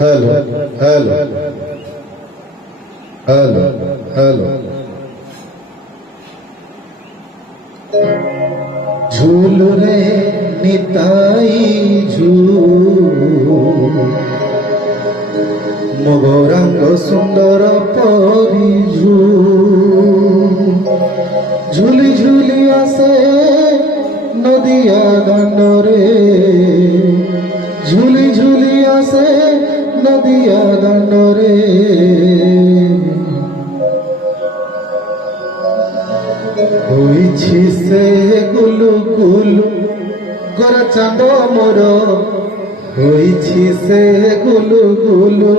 hello hello hello hello झूल रे निताई झूल मोगरांग सुंदर परी झूली झूली आसे नदिया दांडरे झूली झूली आसे नदिया दांडरे होइछि से गुलु गुलु गोरा चांद मोर होइछि से गुलु गुलु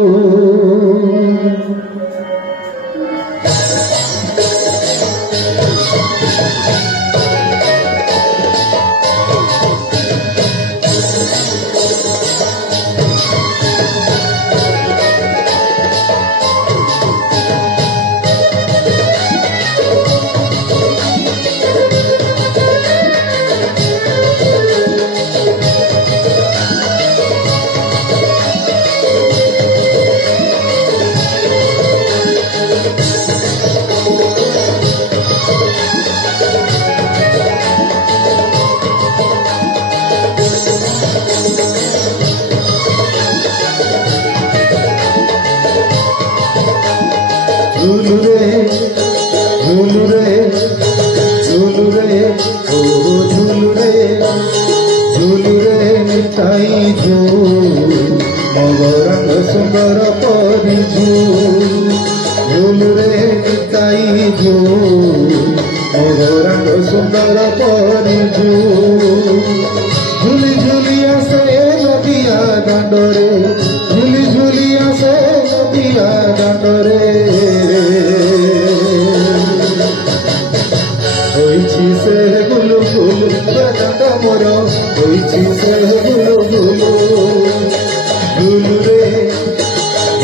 झूलू रे झूलू रे झूलू रे ओ झूलू रे निताई झूल मगरंग सुंदर परी झूलू रे निताई झूल मगरंग सुंदर परी झूली झूली आसे नदिया दांडरे झूली झूली आसे नदिया दांडरे होइछि से गुलु गुलु दांड मोर होइछि से गुलु गुलु झूलू रे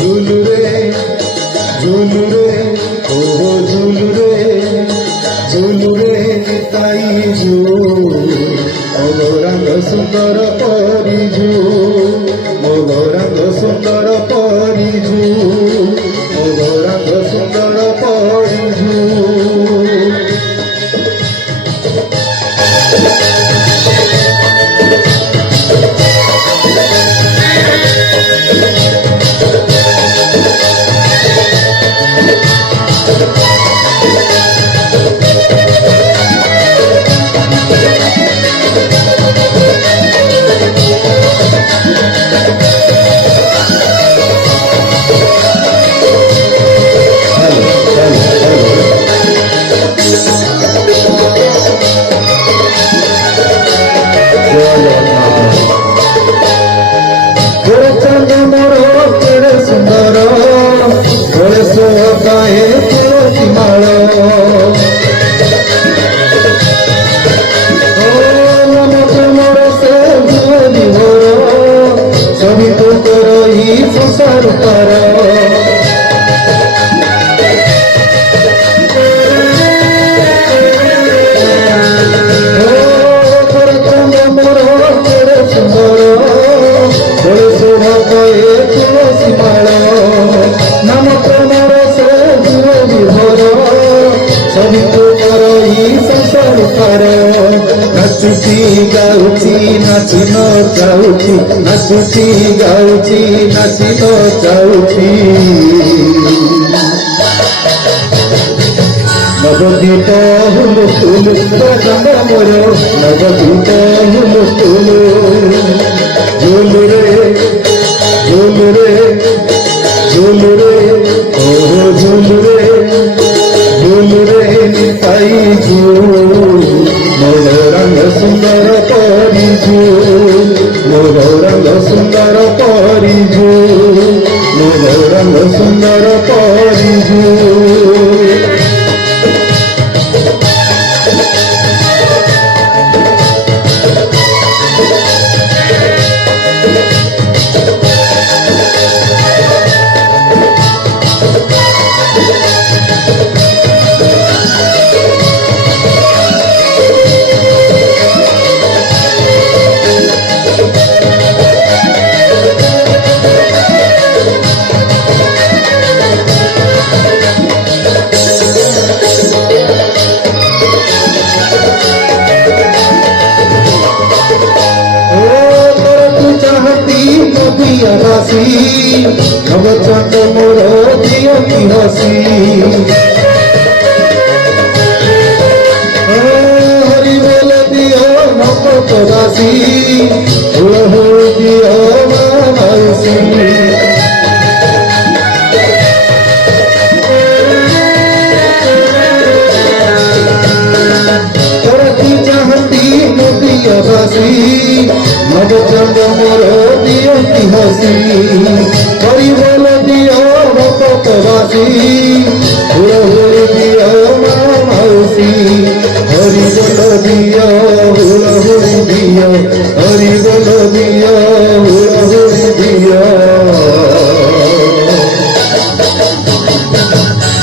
झूलू रे झूलू रे ओ झूलू रे निताई झूल मोगरांग सुंदर परी मोगरांग सुंदर परी मोगरांग सुंदर परी सुंदर बड़े सोहाए तुलसी माल मोर से भोर सभी तो ही संसार पर तुलसी माल नाम प्रेमर से विभोर सभी तो ही संसार पर नाचुची गाउची नाची न जाउची नाचुची गाउची नाची न जाउची नवदीप हुलुस्थुलु चांद मोर नवदीप हुलुस्थुलु झूलू रे झूलू रे झूलू रे ओ झूलू रे निताई झूल मोगरांग सुंदर परी मोगरांग सुंदर परी मोगरांग सुंदर परी নদিয়া বাসী নবচন্দ মোর দিয়তি হসি হরি বল দিও নবতবাসী হুড় দিও মা মাউসী বাসী নবচন্দ মোর দিয়তি হসি হরি বল দিও ভক্তবাসী হুড় হুড় দিও মা মাউসী হরি বল দিও হুড় হুড় দিও হরি বল দিও হুড় হুড় দিও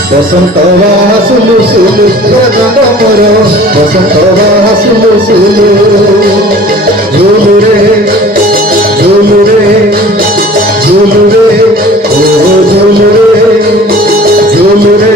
বসন্ত বাসুলু সুলু প্রজন্ম মোর বসন্ত বাসুলু সুলু ঝুলু রে ঝুলু রে ঝুলু রে ও ঝুলু রে ঝুলু রে